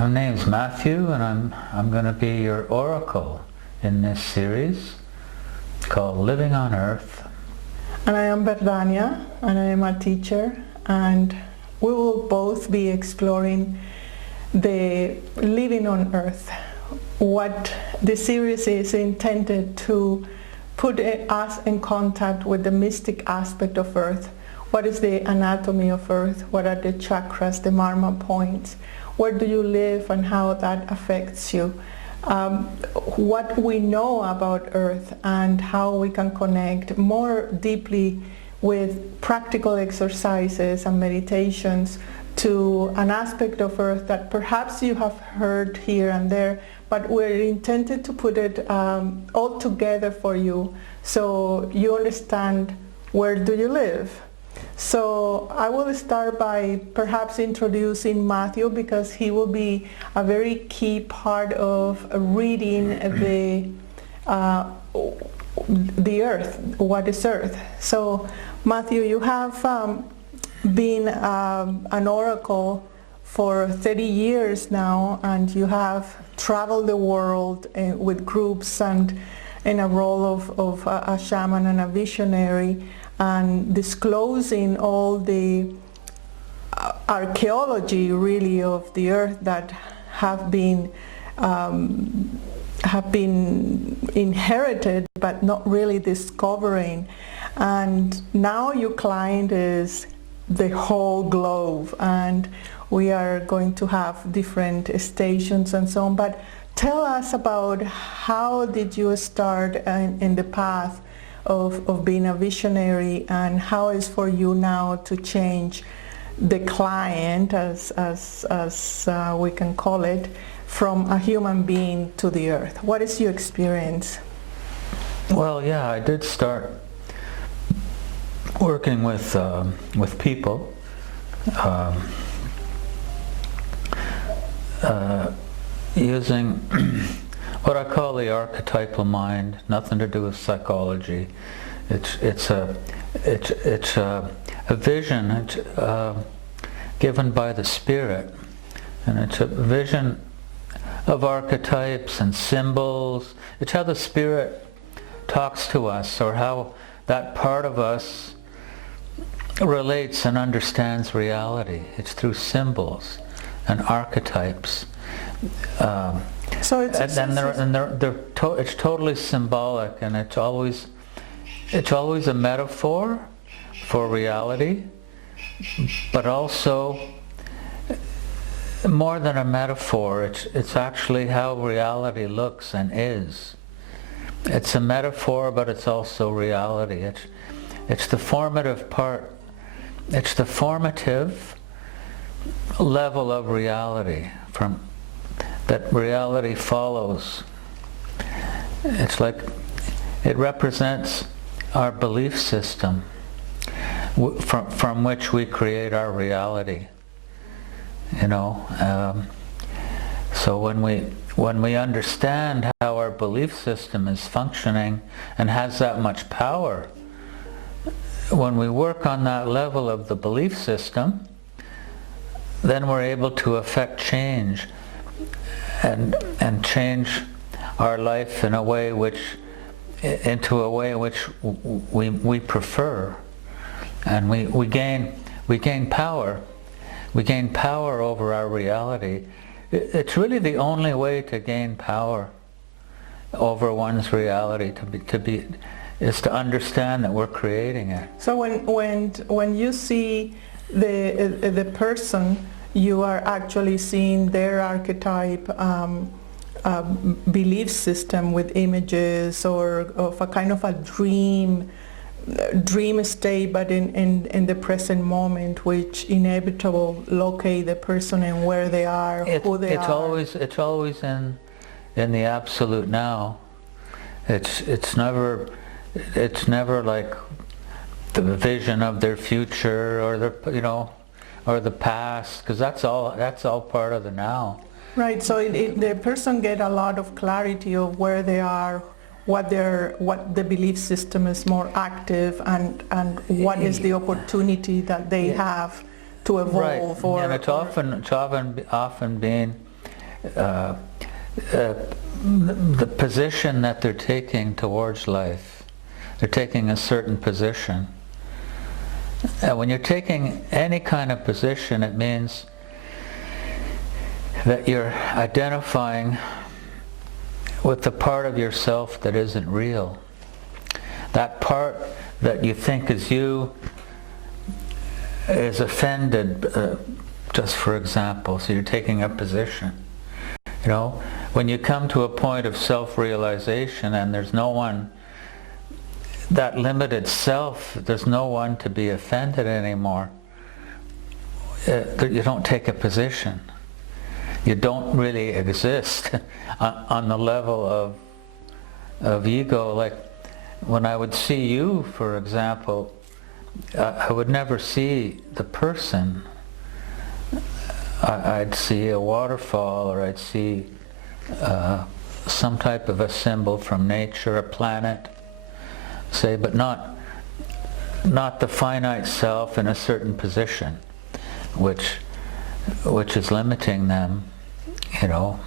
My name's Matthew, and I'm going to be your oracle in this series called Living on Earth. And I am Verdania, and I am a teacher, and we will both be exploring the living on Earth. What the series is intended to put us in contact with the mystic aspect of Earth. What is the anatomy of Earth? What are the chakras, the marma points? Where do you live and how that affects you? What we know about Earth and how we can connect more deeply with practical exercises and meditations to an aspect of Earth that perhaps you have heard here and there, but we're intended to put it all together for you so you understand where do you live. So I will start by perhaps introducing Matthew, because he will be a very key part of reading the Earth, what is Earth. So Matthew, you have been an oracle for 30 years now, and you have traveled the world with groups and in a role of a shaman and a visionary, and disclosing all the archaeology really of the Earth that have been inherited but not really discovering. And now your client is the whole globe, and we are going to have different stations and so on. But tell us about how did you start in the path of being a visionary, and how is for you now to change the client, as we can call it, from a human being to the Earth. What is your experience? Well, yeah, I did start working with people, using what I call the archetypal mind. Nothing to do with psychology. It's a vision given by the Spirit, and it's a vision of archetypes and symbols. It's how the Spirit talks to us, or how that part of us relates and understands reality. It's through symbols and archetypes. So it's totally symbolic, and it's always a metaphor for reality, but also more than a metaphor. It's actually how reality looks and is. It's a metaphor, but it's also reality. It's the formative part. It's the formative level of reality from that reality follows. It's like it represents our belief system from which we create our reality. You know, so when we understand how our belief system is functioning and has that much power, when we work on that level of the belief system, then we're able to affect change and change our life in a way into a way which we prefer, and we gain power. We gain power over our reality. It's really the only way to gain power over one's reality, is to understand that we're creating it. So when you see the person, you are actually seeing their archetype belief system with images, or of a kind of a dream state, but in the present moment, which inevitable locate the person and where they are, who they are. It's always in the absolute now. It's never like the vision of their future, or or the past, because that's all part of the now. Right. So the person get a lot of clarity of where they are, what the belief system is more active, and what is the opportunity that they have to evolve. Right. And it's often being uh, the position that they're taking towards life. They're taking a certain position. And when you're taking any kind of position, it means that you're identifying with the part of yourself that isn't real. That part that you think is you is offended, just for example, so you're taking a position. You know, when you come to a point of self-realization and there's no one, that limited self, there's no one to be offended anymore, you don't take a position. You don't really exist on the level of ego. Like when I would see you, for example, I would never see the person. I'd see a waterfall, or I'd see some type of a symbol from nature, a planet, say, but not the finite self in a certain position, which is limiting them, you know.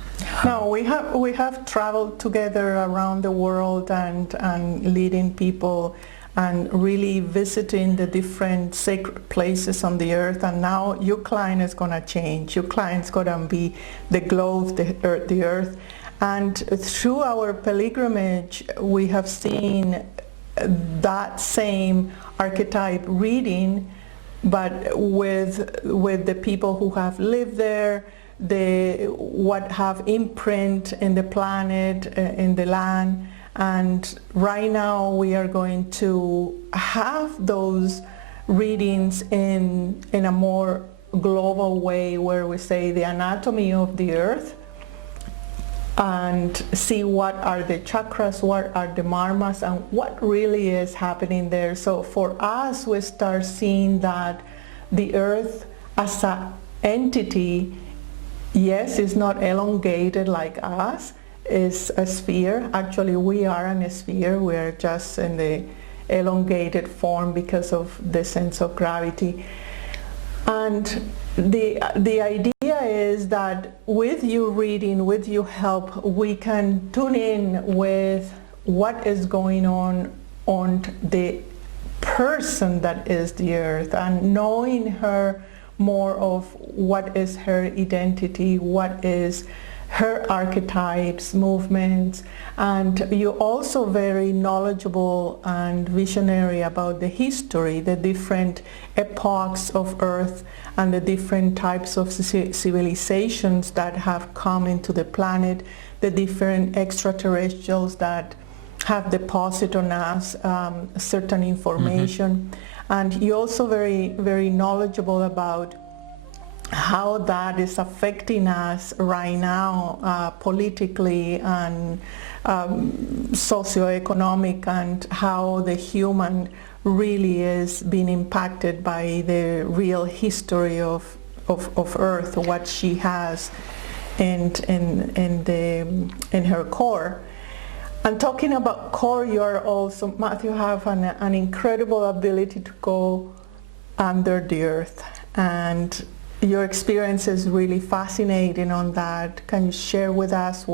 No, we have traveled together around the world and leading people and really visiting the different sacred places on the earth, and now your client is going to change. Your client's going to be the globe, the earth. And through our pilgrimage, we have seen that same archetype reading, but with the people who have lived there, what have imprint in the planet, in the land. And right now we are going to have those readings in a more global way, where we say the anatomy of the earth and see what are the chakras, what are the marmas, and what really is happening there. So for us, we start seeing that the earth as an entity, yes, is not elongated like us, is a sphere. Actually, we are in a sphere. We are just in the elongated form because of the sense of gravity. And the idea is that with your reading, with your help, we can tune in with what is going on the person that is the earth, and knowing her more of what is her identity, what is her archetypes, movements. And you're also very knowledgeable and visionary about the history, the different epochs of Earth and the different types of civilizations that have come into the planet, the different extraterrestrials that have deposited on us certain information. And you're also very, very knowledgeable about how that is affecting us right now, politically and socioeconomic, and how the human really is being impacted by the real history of Earth, what she has in her core. And talking about core, you are also, Matthew, have an incredible ability to go under the earth, and your experience is really fascinating on that. Can you share with us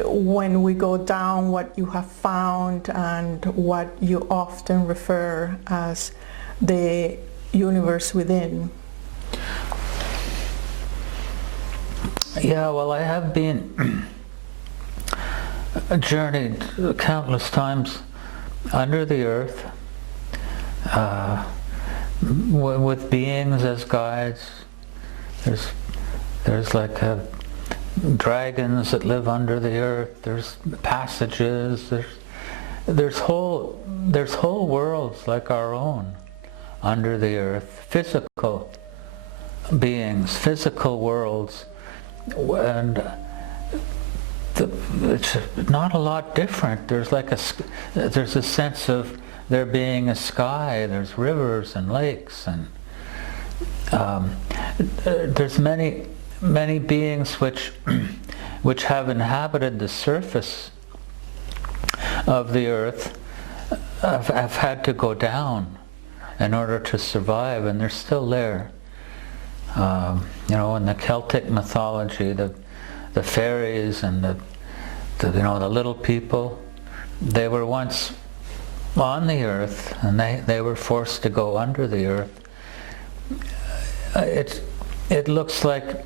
when we go down, what you have found and what you often refer as the universe within? Yeah, well, I have been journeyed countless times under the earth, with beings as guides. There's like dragons that live under the earth. There's passages. There's whole worlds like our own under the earth. Physical beings, physical worlds, and it's not a lot different. There's a sense of there being a sky. There's rivers and lakes, and there's many beings which have inhabited the surface of the earth, have had to go down in order to survive, and they're still there. In the Celtic mythology, the fairies and the little people, they were once on the earth, and they were forced to go under the earth. It looks like,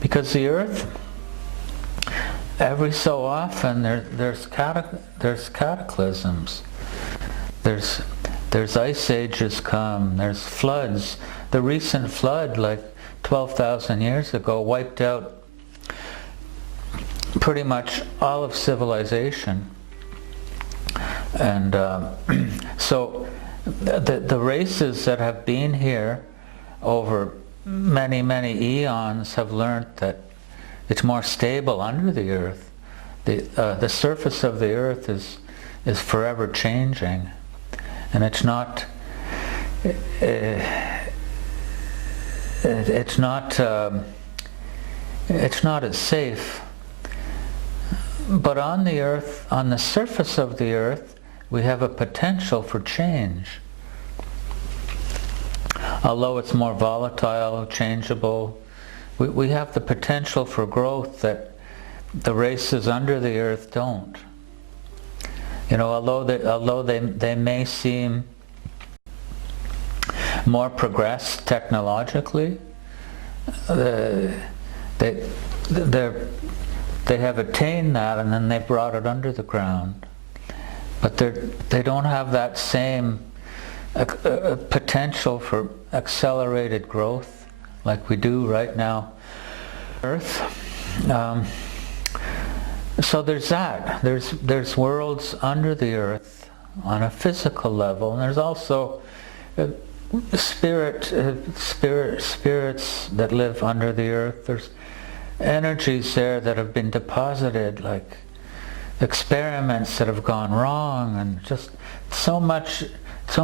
because the earth, every so often there's cataclysms. There's ice ages come, there's floods. The recent flood, like 12,000 years ago, wiped out pretty much all of civilization. And so the races that have been here over many, many eons have learned that it's more stable under the earth. The surface of the earth is forever changing, and it's not as safe. But on the earth, on the surface of the earth, we have a potential for change. Although it's more volatile, changeable, we have the potential for growth that the races under the earth don't. Although they may seem more progressed technologically, they have attained that, and then they brought it under the ground. But they don't have that same potential for accelerated growth like we do right now. Earth. So there's that. There's worlds under the earth on a physical level, and there's also spirits that live under the earth. There's energies there that have been deposited, like experiments that have gone wrong, and just so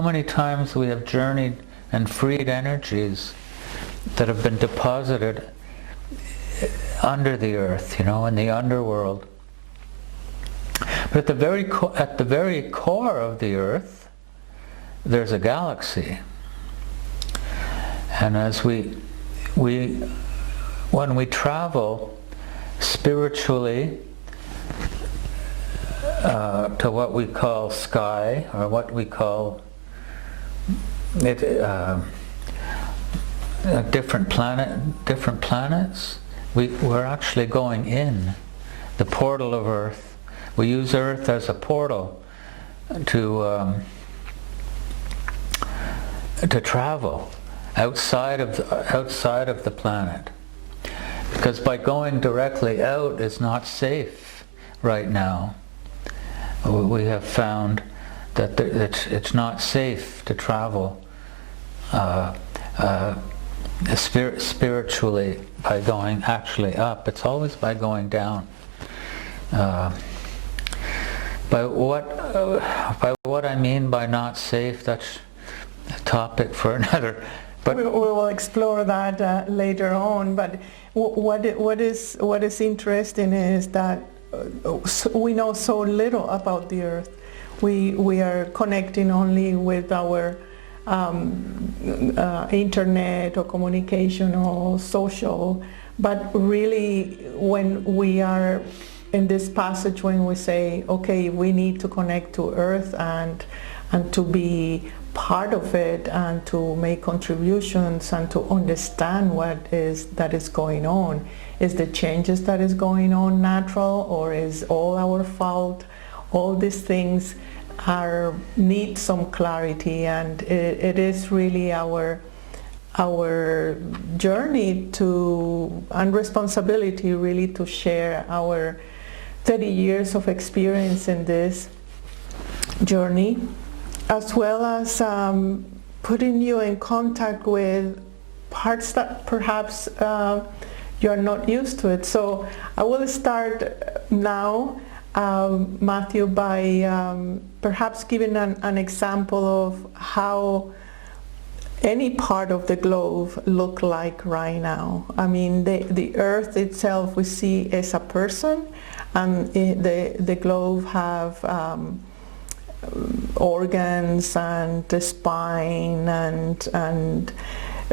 many times we have journeyed and freed energies that have been deposited under the earth, in the underworld. But at the very core of the earth, there's a galaxy. And as when we travel spiritually to what we call sky, or what we call different planets, we're actually going in the portal of Earth. We use Earth as a portal to travel outside of the planet, because by going directly out is not safe right now. We have found that it's not safe to travel spiritually by going actually up. It's always by going down. By what I mean by not safe, that's a topic for another. But we will explore that later on. But what is interesting is that we know so little about the earth. We are connecting only with our internet or communication or social, but really when we are in this passage, when we say, okay, we need to connect to earth and to be part of it and to make contributions and to understand what that is going on. Is the changes that is going on natural, or is all our fault? All these things need some clarity, and it is really our journey and responsibility really to share our 30 years of experience in this journey, as well as putting you in contact with parts that perhaps you're not used to it. So I will start now, Matthew, by perhaps giving an example of how any part of the globe look like right now. I mean, the earth itself we see as a person, and the globe have organs and the spine and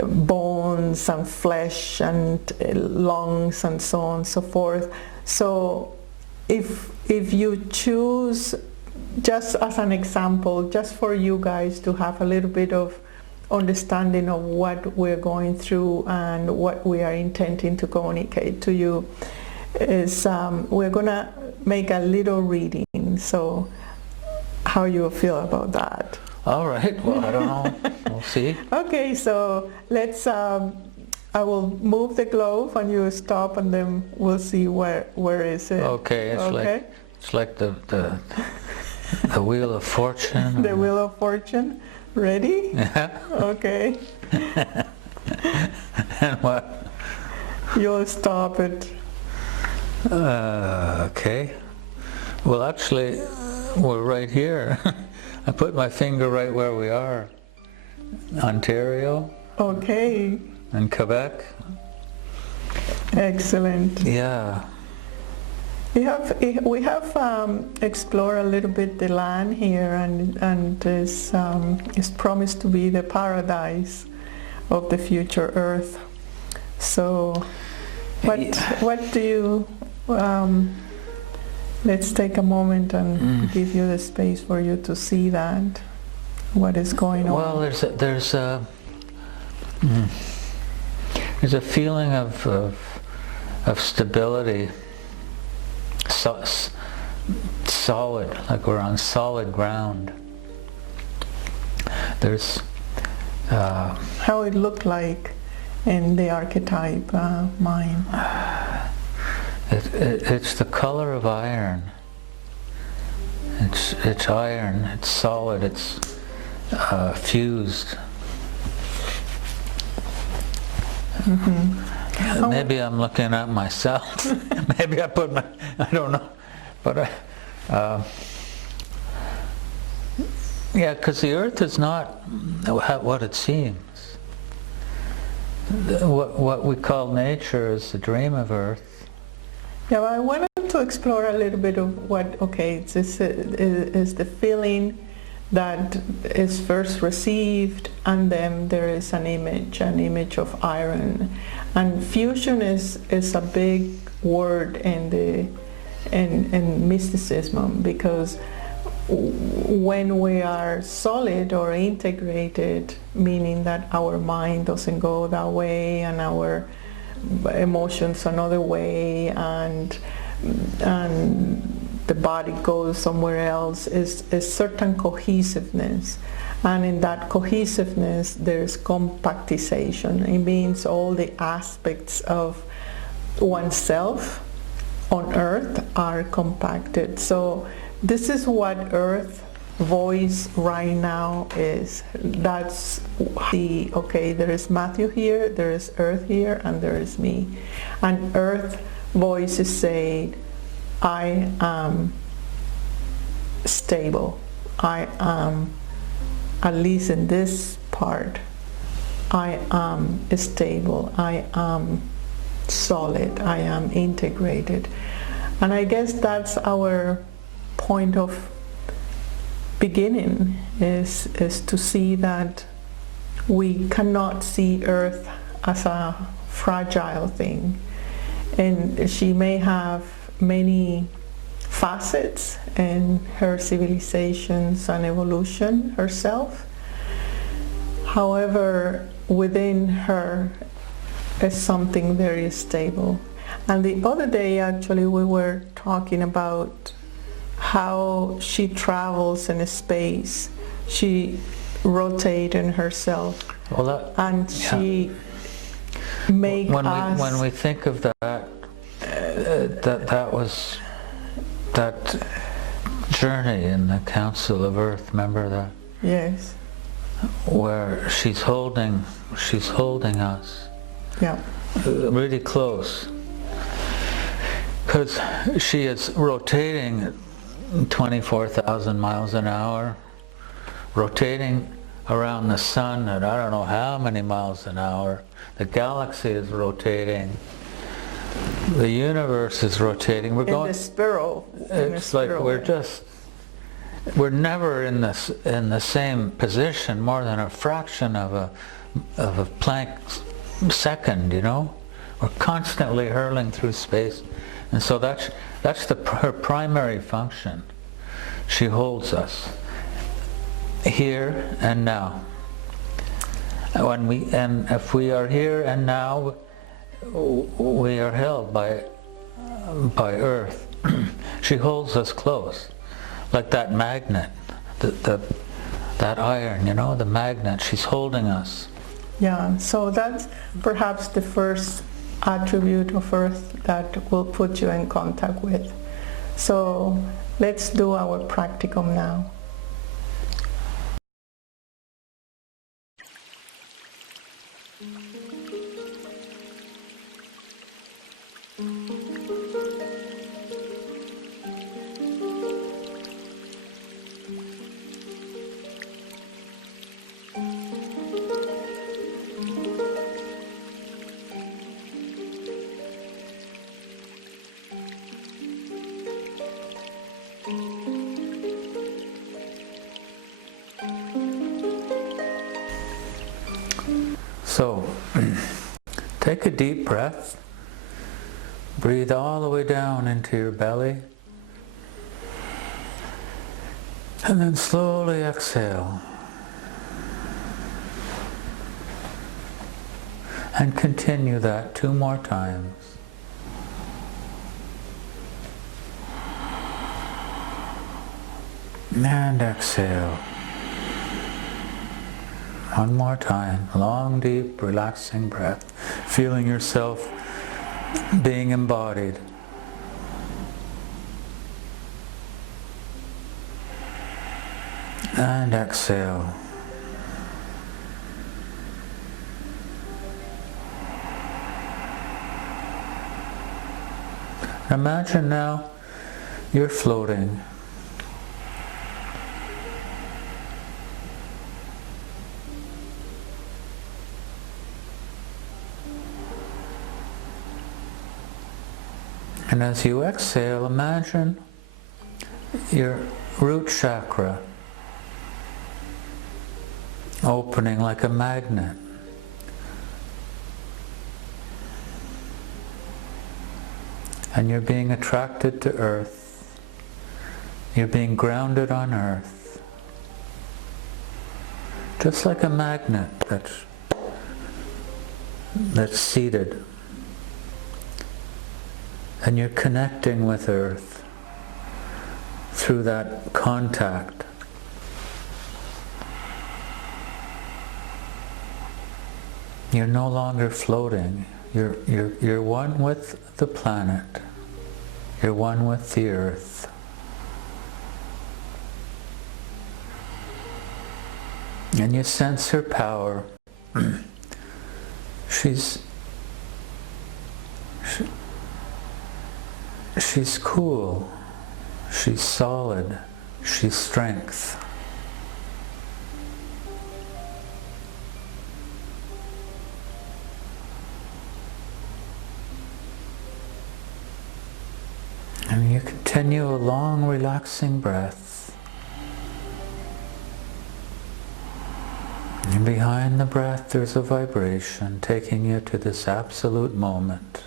bones and flesh and lungs and so on and so forth. So if you choose, just as an example, just for you guys to have a little bit of understanding of what we're going through and what we are intending to communicate to you, is we're gonna make a little reading. So how you feel about that? All right, well, I don't know. We'll see. Okay, so let's, I will move the globe and you stop and then we'll see where is it. Okay, it's like the Wheel of Fortune. The Wheel of Fortune. Ready? Yeah. Okay. And what? You'll stop it. Okay. Well, actually, we're right here. I put my finger right where we are. Ontario. Okay. And Quebec. Excellent. Yeah. We have explored a little bit the land here, and it's promised to be the paradise of the future Earth. So, what do you? Let's take a moment and give you the space for you to see that. What is going on? Well, there's a feeling of stability. Solid, like we're on solid ground. There's how it looked like in the archetype mind. It's the color of iron. It's iron. It's solid. It's fused. Mm-hmm. Maybe I'm looking at myself. Maybe I put my, I don't know. But yeah, because the earth is not what it seems. What we call nature is the dream of earth. Yeah, well, I wanted to explore a little bit of what, okay, this is the feeling that is first received, and then there is an image of iron. And fusion is a big word in mysticism, because when we are solid or integrated, meaning that our mind doesn't go that way and our emotions another way, and the body goes somewhere else, is certain cohesiveness. And in that cohesiveness there's compactization. It means all the aspects of oneself on earth are compacted. So this is what earth voice right now is. That's the, okay, there is Matthew here, there is earth here, and there is me. And earth voice is saying, I am stable. I am, at least in this part, I am stable. I am solid. I am integrated. And I guess that's our point of beginning, is to see that we cannot see earth as a fragile thing. And she may have many facets in her civilizations and evolution herself. However, within her is something very stable. And the other day, actually, we were talking about how she travels in space. She rotates in herself, and she makes us. When we think of that, that was that journey in the Council of Earth. Remember that? Yes. Where she's holding us. Yeah. Really close. Because she is rotating at 24,000 miles an hour, rotating around the sun at I don't know how many miles an hour. The galaxy is rotating. The universe is rotating. We're going in the spiral. It's like we're never in the same position more than a fraction of a Planck second, you know? We're constantly hurling through space. And so that's her primary function. She holds us here and now. And if we are here and now, we are held by Earth. She holds us close, like that magnet, that iron, you know, the magnet. She's holding us. Yeah, so that's perhaps the first attribute of Earth that will put you in contact with. So let's do our practicum now. So, take a deep breath. Breathe all the way down into your belly. And then slowly exhale. And continue that 2 more times. And exhale. 1 more time. Long, deep, relaxing breath. Feeling yourself being embodied. And exhale. Imagine now you're floating. And as you exhale, imagine your root chakra opening like a magnet. And you're being attracted to Earth. You're being grounded on Earth. Just like a magnet that's seated. And you're connecting with Earth through that contact. You're no longer floating. You're one with the planet. You're one with the Earth. And you sense her power. She's cool, she's solid, she's strength. And you continue a long, relaxing breath. And behind the breath there's a vibration taking you to this absolute moment.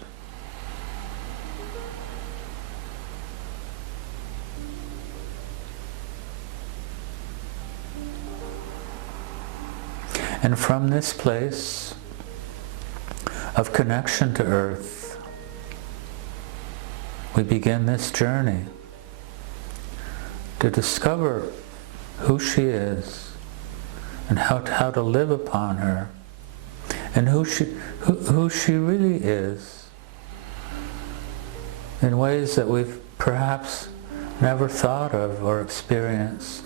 And from this place of connection to Earth, we begin this journey to discover who she is and how to live upon her and who she really is in ways that we've perhaps never thought of or experienced.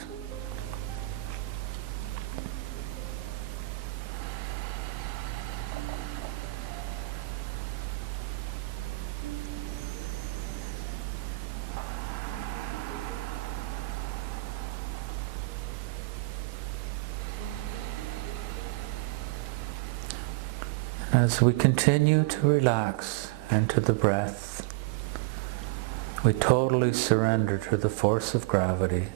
As we continue to relax into the breath, we totally surrender to the force of gravity.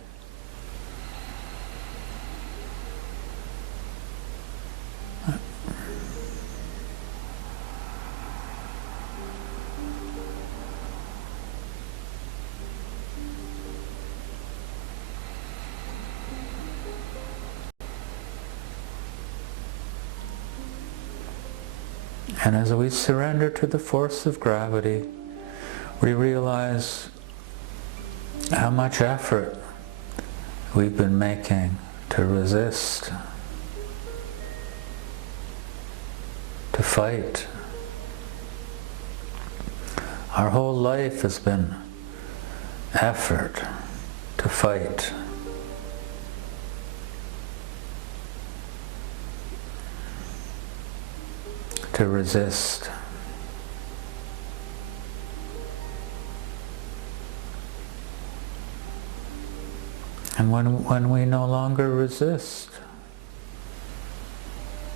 And as we surrender to the force of gravity, we realize how much effort we've been making to resist, to fight. Our whole life has been effort to fight. To resist. And when we no longer resist,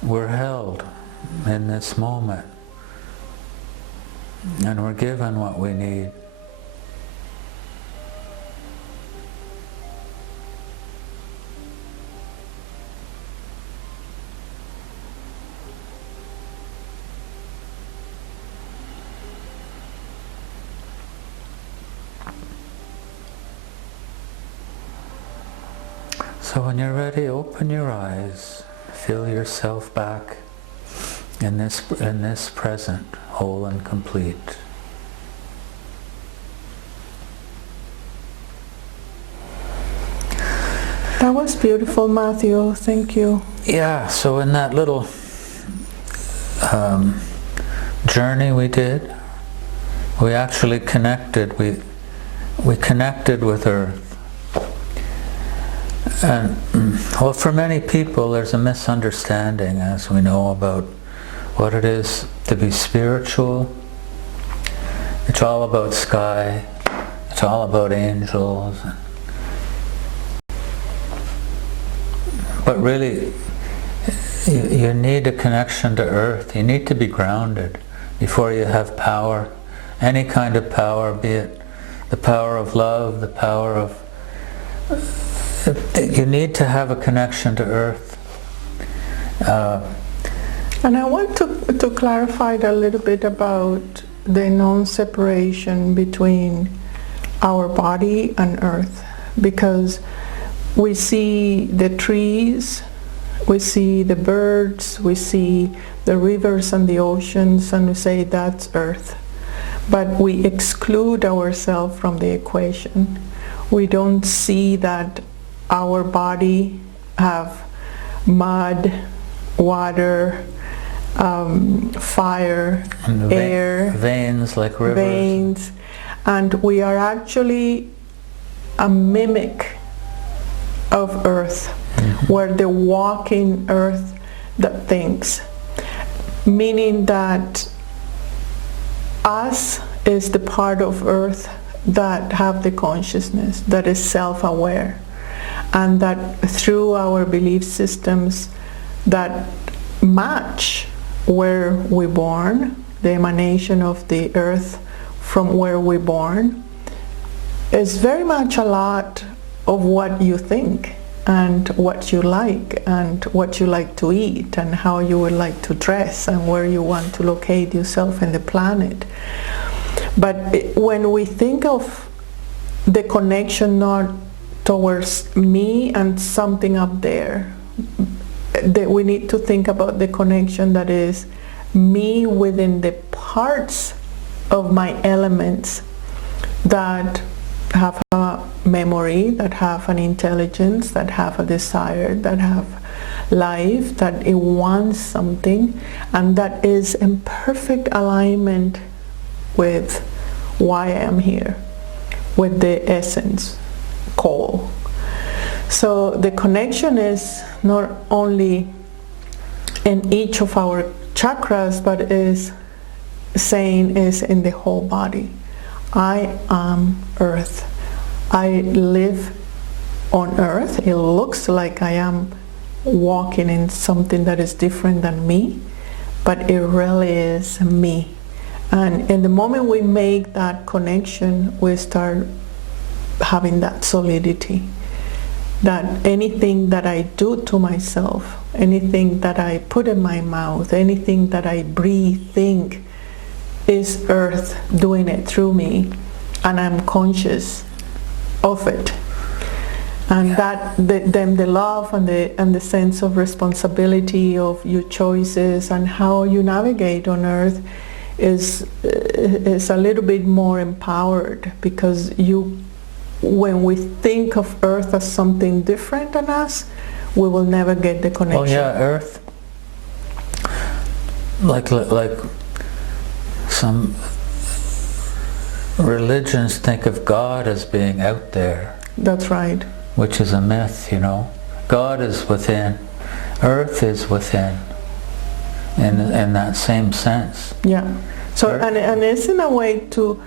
we're held in this moment, and we're given what we need. So when you're ready, open your eyes. Feel yourself back in this present, whole and complete. That was beautiful, Matthew. Thank you. Yeah, so in that little journey we did, we actually connected. We connected with Earth. And well, for many people there's a misunderstanding, as we know, about what it is to be spiritual. It's all about sky, it's all about angels. But really, you need a connection to Earth. You need to be grounded before you have power, any kind of power, be it the power of love, the power of... You need to have a connection to Earth. And I want to clarify a little bit about the non-separation between our body and Earth, because we see the trees, we see the birds, we see the rivers and the oceans, and we say that's Earth. But we exclude ourselves from the equation. We don't see that our body have mud, water, fire, and air, veins like rivers. Veins, and we are actually a mimic of Earth. We're the walking Earth that thinks, meaning that us is the part of Earth that have the consciousness, that is self-aware, and that through our belief systems that match where we're born, the emanation of the Earth from where we're born, is very much a lot of what you think and what you like and what you like to eat and how you would like to dress and where you want to locate yourself in the planet. But when we think of the connection not towards me and something up there, that we need to think about the connection that is me within the parts of my elements that have a memory, that have an intelligence, that have a desire, that have life, that it wants something, and that is in perfect alignment with why I am here, with the essence, call. So the connection is not only in each of our chakras, but is in the whole body. I am Earth. I live on Earth. It looks like I am walking in something that is different than me, but it really is me. And in the moment we make that connection, we start having that solidity, that anything that I do to myself, anything that I put in my mouth, anything that I breathe, think, is Earth doing it through me, and I'm conscious of it. And that then the love and the sense of responsibility of your choices and how you navigate on earth is a little bit more empowered, because when we think of earth as something different than us, we will never get the connection. Oh yeah, earth, like some religions think of God as being out there. That's right. Which is a myth, you know. God is within. Earth is within. In that same sense. Yeah. So and it's in a way to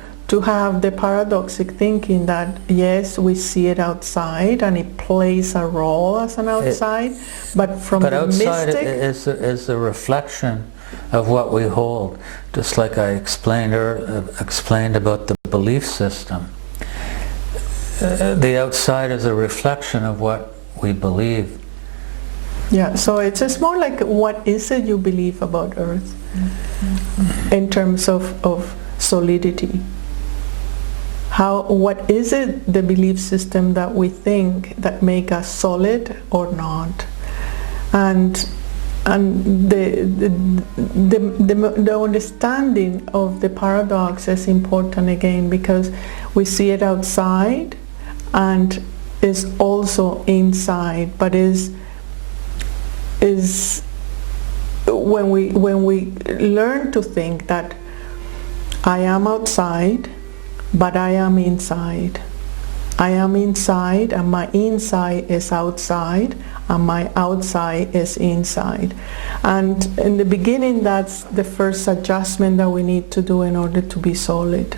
have the paradoxic thinking that yes, we see it outside and it plays a role as an outside, but from the outside mystic is a reflection of what we hold. Just like I explained about the belief system. The outside is a reflection of what we believe. Yeah, so it's just more like, what is it you believe about Earth in terms of solidity? What is it, the belief system that we think that make us solid or not? And the understanding of the paradox is important again, because we see it outside and is also inside, but is when we learn to think that I am outside, but I am inside. I am inside, and my inside is outside, and my outside is inside. And in the beginning, that's the first adjustment that we need to do in order to be solid.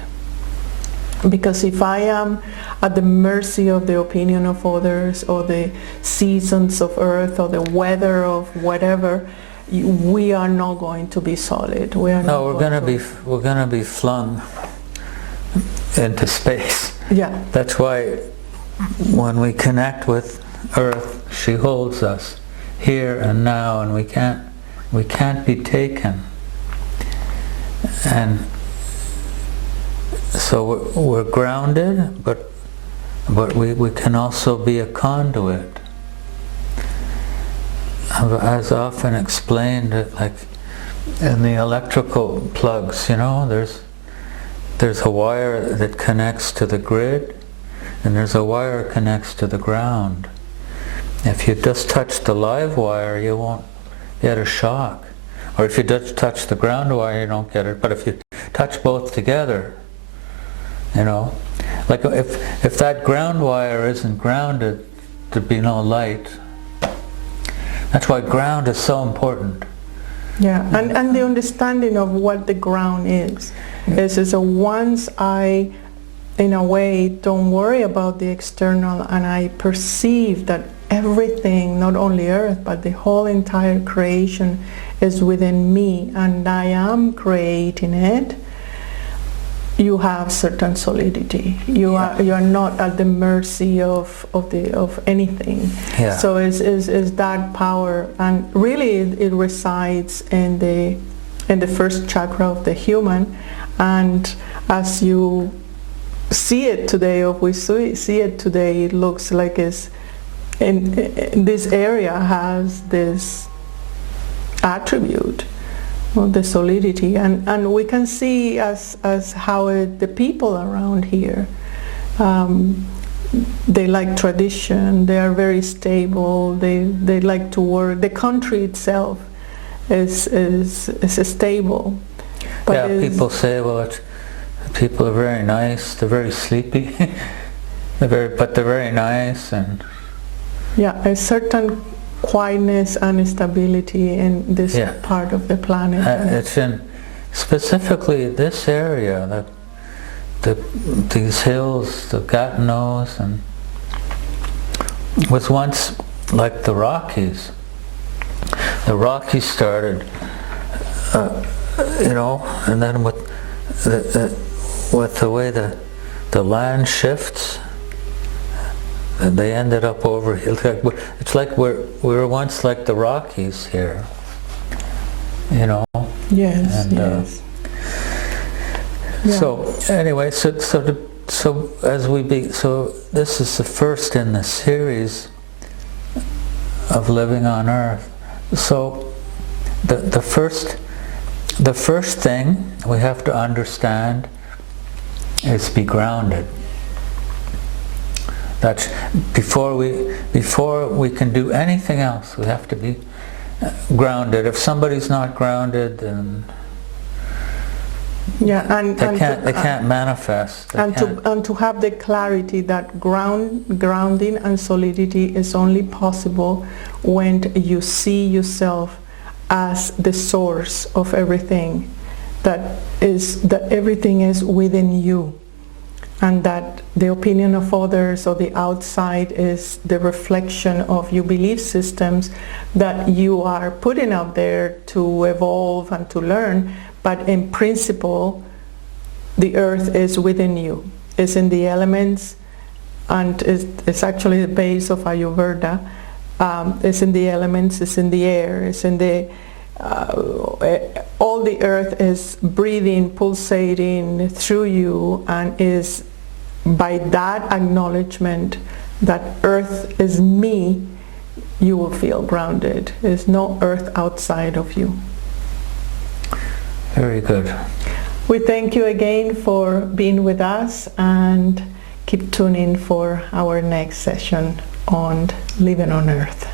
Because if I am at the mercy of the opinion of others, or the seasons of earth, or the weather of whatever, we are not going to be solid. We're going to be flung into space. Yeah. That's why when we connect with Earth, she holds us here and now, and we can't be taken. And so we're grounded, but we can also be a conduit. As often explained, like in the electrical plugs, you know, there's a wire that connects to the grid, and there's a wire that connects to the ground. If you just touch the live wire, you won't get a shock. Or if you just touch the ground wire, you don't get it. But if you touch both together, you know, like if that ground wire isn't grounded, there'd be no light. That's why ground is so important. Yeah, and the understanding of what the ground is so once I, in a way, don't worry about the external, and I perceive that everything, not only Earth, but the whole entire creation is within me, and I am creating it, you have certain solidity. You are not at the mercy of anything. Yeah. So is that power, and really it resides in the first chakra of the human. And as you see it today, or we see it today, it looks like this area has this attribute, the solidity, and we can see as how the people around here, they like tradition, they are very stable, they like to work. The country itself is stable. But people say, well, people are very nice, they're very sleepy, but they're very nice, and a certain quietness and stability in this part of the planet. It's in specifically this area, these hills, the Gatineaus, and was once like the Rockies. The Rockies started, you know, and then with the way the land shifts, they ended up over here. It's like we were once like the Rockies here, you know. Yes, and, yes. So anyway, so this is the first in the series of living on Earth. So the first thing we have to understand is be grounded. That's before we can do anything else, we have to be grounded. If somebody's not grounded, then they can't manifest. And to have the clarity that grounding and solidity is only possible when you see yourself as the source of everything, that everything is within you, and that the opinion of others or the outside is the reflection of your belief systems that you are putting out there to evolve and to learn. But in principle, the earth is within you. It's in the elements, and it's actually the base of Ayurveda. It's in the elements, it's in the air, it's in the all the earth is breathing, pulsating through you, and is by that acknowledgement that earth is me, you will feel grounded. There's no earth outside of you. Very good. We thank you again for being with us, and keep tuning for our next session on Living on Earth.